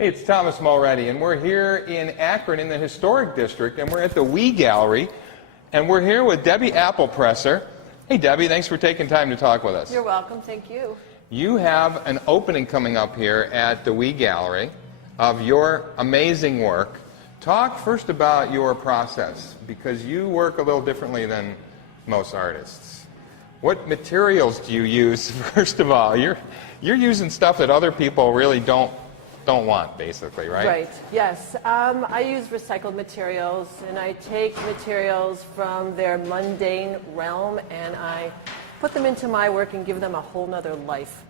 Hey, it's Thomas Mulready, and we're here in Akron in the Historic District, and we're at the WE Gallery, and we're here with Debbie Applepresser. Hey, Debbie, thanks for taking time to talk with us. You're welcome. Thank you. You have an opening coming up here at the WE Gallery of your amazing work. Talk first about your process, because you work a little differently than most artists. What materials do you use, first of all? You're using stuff that other people really don't want, basically, right? Right, yes. I use recycled materials, and I take materials from their mundane realm, and I put them into my work and give them a whole nother life.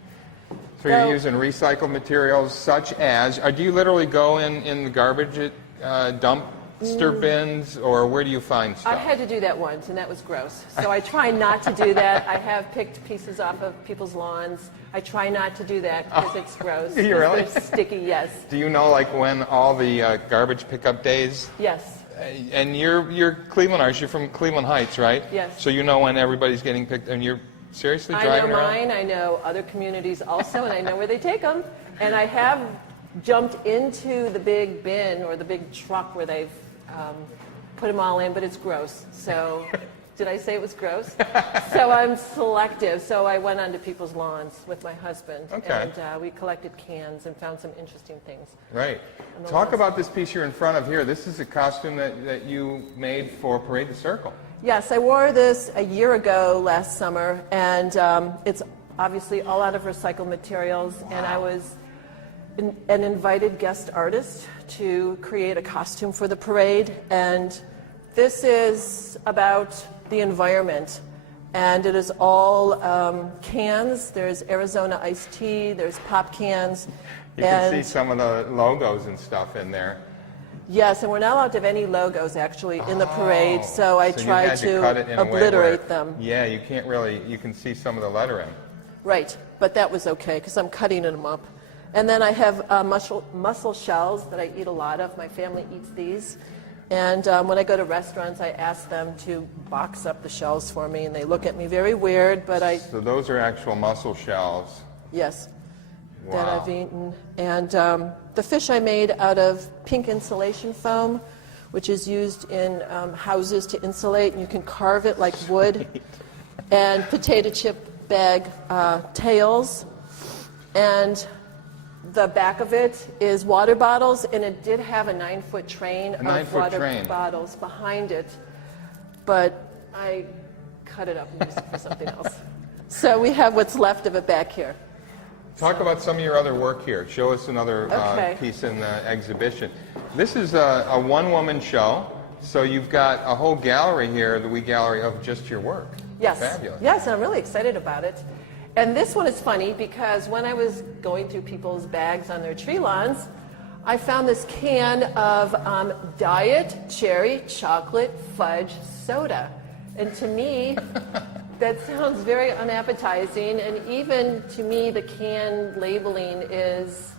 So you're using recycled materials such as, do you literally go in the garbage dumpster bins, or where do you find stuff? I had to do that once, and that was gross. So I try not to do that. I have picked pieces off of people's lawns. I try not to do that because it's gross. You really? They're sticky, yes. Do you know, like, when all the garbage pickup days? Yes. And you're Cleveland artist. You're from Cleveland Heights, right? Yes. So you know when everybody's getting picked, and you're seriously driving around? I know mine. I know other communities also, and I know where they take them. And I have jumped into the big bin or the big truck where they've put them all in, but it's gross. So, did I say it was gross? So I'm selective. So I went onto people's lawns with my husband, okay. And we collected cans and found some interesting things. Right. Talk about this piece you're in front of here. This is a costume that you made for Parade the Circle. Yes, I wore this a year ago last summer, and it's obviously all out of recycled materials, wow. And I was an invited guest artist to create a costume for the parade, and this is about the environment, and it is all cans. There's Arizona iced tea, there's pop cans. You can see some of the logos and stuff in there. Yes, and we're not allowed to have any logos actually in the parade, so I try to obliterate them. Yeah, you can't really, you can see some of the lettering. Right, but that was okay because I'm cutting them up. And then I have mussel shells that I eat a lot of. My family eats these. And when I go to restaurants, I ask them to box up the shells for me, and they look at me very weird, but I... So those are actual mussel shells. Yes, wow. That I've eaten. And the fish I made out of pink insulation foam, which is used in houses to insulate, and you can carve it like wood. And potato chip bag tails. And the back of it is water bottles, and it did have a 9-foot train of water bottles behind it, but I cut it up and used it for something else. So we have what's left of it back here. Talk about some of your other work here. Show us another piece in the exhibition. This is a one-woman show, so you've got a whole gallery here, the WE Gallery, of just your work. Yes. Fabulous. Yes, and I'm really excited about it. And this one is funny because when I was going through people's bags on their tree lawns, I found this can of Diet Cherry Chocolate Fudge Soda. And to me, that sounds very unappetizing. And even to me, the can labeling is,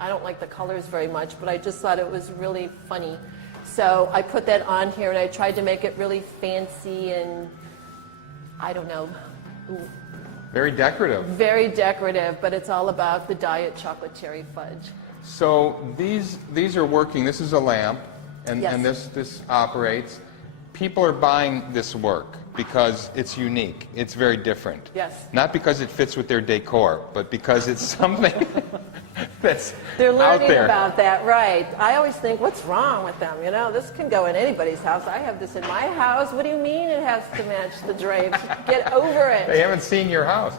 I don't like the colors very much, but I just thought it was really funny. So I put that on here, and I tried to make it really fancy and, I don't know, very decorative. Very decorative, but it's all about the Diet Chocolate Cherry Fudge. So these are working. This is a lamp, and, yes. and this operates. People are buying this work because it's unique. It's very different. Yes. Not because it fits with their decor, but because it's something that's They're out learning there. about that, right. I always think, what's wrong with them? You know, this can go in anybody's house. I have this in my house. What do you mean it has to match the drapes? Get over it. They haven't seen your house.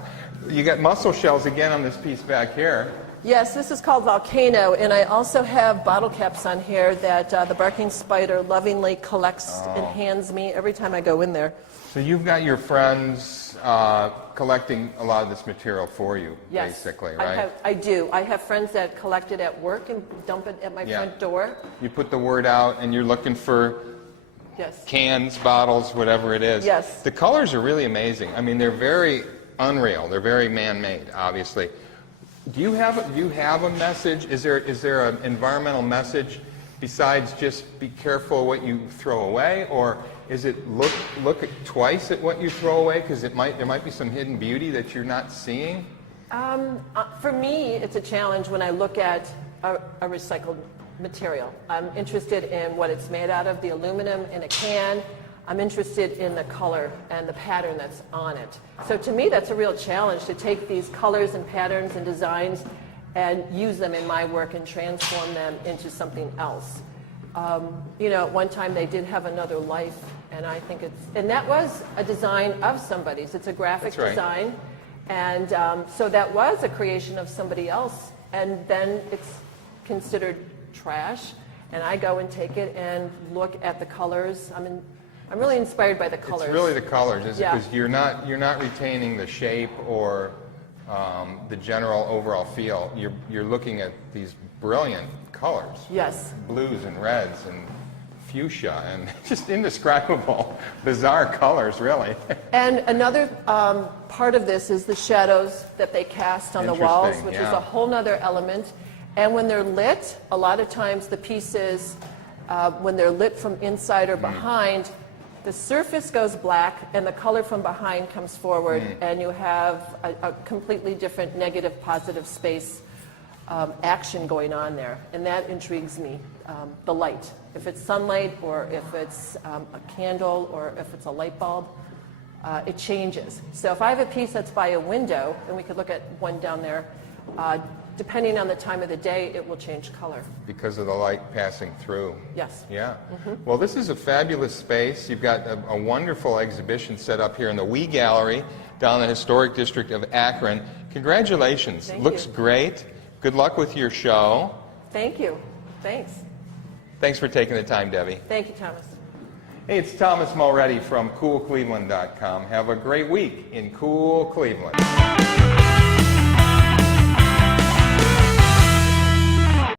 You got mussel shells again on this piece back here. Yes, this is called Volcano, and I also have bottle caps on here that the barking spider lovingly collects and hands me every time I go in there. So you've got your friends collecting a lot of this material for you, yes, basically, right? I do. I have friends that collect it at work and dump it at my front door. You put the word out, and you're looking for yes. cans, bottles, whatever it is. Yes. The colors are really amazing. I mean, they're very unreal. They're very man-made, obviously. Do you have a message? Is there an environmental message besides just be careful what you throw away, or is it look twice at what you throw away because there might be some hidden beauty that you're not seeing? For me, it's a challenge when I look at a recycled material. I'm interested in what it's made out of, the aluminum in a can. I'm interested in the color and the pattern that's on it. So to me, that's a real challenge to take these colors and patterns and designs and use them in my work and transform them into something else. You know, at one time they did have another life, and I think and that was a design of somebody's. It's a graphic That's right. design, and so that was a creation of somebody else, and then it's considered trash, and I go and take it and look at the colors. I'm really inspired by the colors. It's really the colors, is it? Yeah. Because you're not retaining the shape or the general overall feel. You're looking at these brilliant colors. Yes. Blues and reds and fuchsia and just indescribable, bizarre colors, really. And another part of this is the shadows that they cast on the walls, Interesting, which is yeah. a whole nother element. And when they're lit, a lot of times the pieces, when they're lit from inside or behind, the surface goes black and the color from behind comes forward, and you have a completely different negative, positive space action going on there. And that intrigues me, the light. If it's sunlight or if it's a candle or if it's a light bulb, it changes. So if I have a piece that's by a window, and we could look at one down there, depending on the time of the day, it will change color. Because of the light passing through. Yes. Yeah. Well, this is a fabulous space. You've got a wonderful exhibition set up here in the WE Gallery down in the Historic District of Akron. Congratulations. Thank Looks you. great. Good luck with your show. Thank you. Thanks. Thanks for taking the time, Debbie. Thank you, Thomas. Hey, it's Thomas Mulready from CoolCleveland.com. Have a great week in cool Cleveland.